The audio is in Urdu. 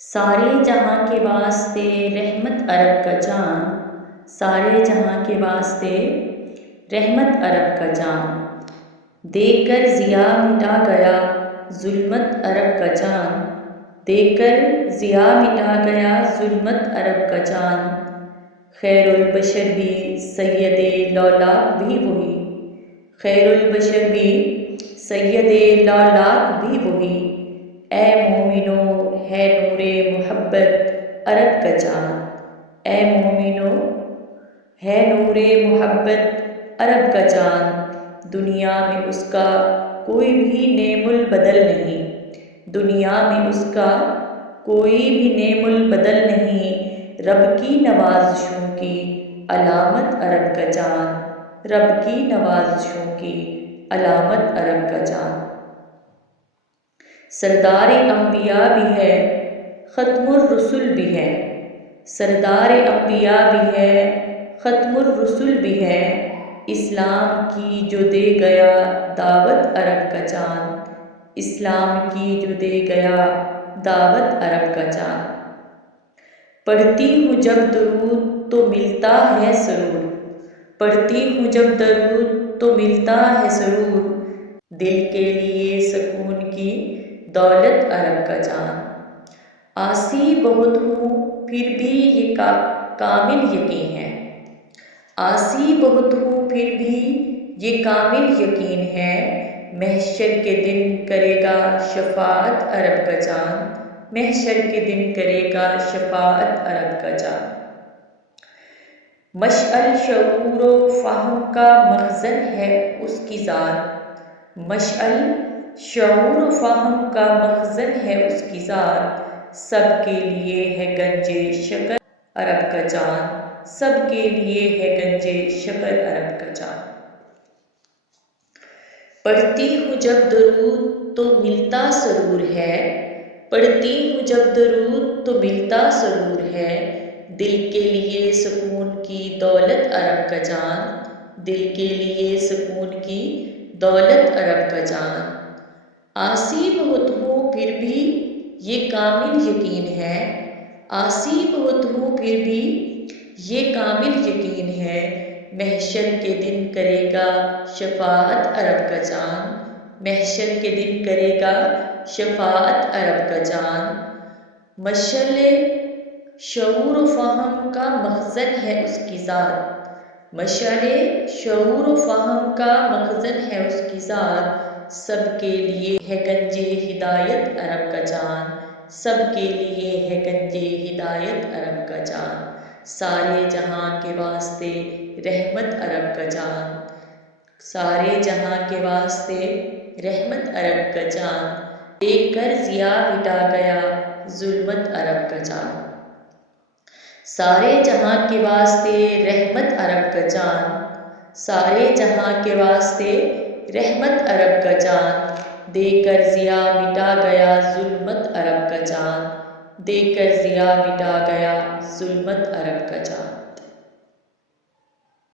سارے جہاں کے واسطے رحمت عرب کا جان، سارے جہاں کے واسطے رحمت عرب کا جان، دیکھ کر ضیا مٹا گیا ظلمت عرب کا جان، دیکھ کر ضیا مٹا گیا ظلمت عرب کا جان۔ خیر البشر بھی سید لولاک بھی وہی، خیر البشر بھی سید لولاک بھی وہی، اے مومنو ہے نور محبت عرب کا جان، اے مومنو ہے نور محبت عرب کا جان۔ دنیا میں اس کا کوئی بھی نعم البدل نہیں، دنیا میں اس کا کوئی بھی نعم البدل نہیں، رب کی نوازشوں کی علامت عرب کا جان، رب کی نوازشوں کی علامت عرب کا جان۔ سردار انبیاء بھی ہے ختم الرسل بھی ہے، سردار انبیاء بھی ہے ختم الرسل بھی ہے، اسلام کی جو دے گیا دعوت عرب کا جان، اسلام کی جو دے گیا دعوت عرب کا جان۔ پڑھتی ہوں جب درود تو ملتا ہے سرور، پڑھتی ہوں جب درود تو ملتا ہے سرور، دل کے لیے سکون کی دولت عرب کا جان۔ عاصی بہت ہوں پھر بھی یہ کامل یقین ہے، عاصی بہت ہوں پھر بھی یہ کامل یقین ہے، محشر کے دن کرے گا شفاعت عرب کا جان، محشر کے دن کرے گا شفاعت عرب کا جان۔ مشعل شعور و فہم کا مخزن ہے اس کی ذات، مشعل شعور و فہم کا مخزن ہے اس کی ذات، سب کے لیے ہے گنج شکر عرب کا جان، سب کے لیے ہے گنج شکر عرب کا جان۔ پڑھتی ہوں جب درود تو ملتا سرور ہے، پڑھتی ہوں جب درود تو ملتا سرور ہے، دل کے لیے سکون کی دولت عرب کا جان، دل کے لیے سکون کی دولت عرب کا جان۔ عاصی بہت ہوں پھر بھی یہ کامل یقین ہے، عاصی بہت ہوں پھر بھی یہ کامل یقین ہے، محشر کے دن کرے گا شفاعت عرب کا جان، محشر کے دن کرے گا شفاعت عرب کا جان۔ مشعل شعور و فہم کا مخزن ہے اس کی ذات، مشعل شعور و فہم کا مخزن ہے اس کی ذات، سب کے لیے ہے گنج ہدایت عرب کا جان، سب کے لیے ہے گنج ہدایت عرب کا جان۔ سارے جہاں کے واسطے رحمت عرب کا جان، سارے جہاں کے واسطے رحمت عرب کا جان، دیکھ کر ضیا مٹا گیا ظلمت عرب کا جان۔ سارے جہاں کے واسطے رحمت عرب کا جان، سارے جہاں کے واسطے رحمت عرب کا جان، دیکھ کر ضیا مٹا گیا ظلمت عرب کا جان، دیکھ کر ضیا مٹا گیا ظلمت عرب کا جان۔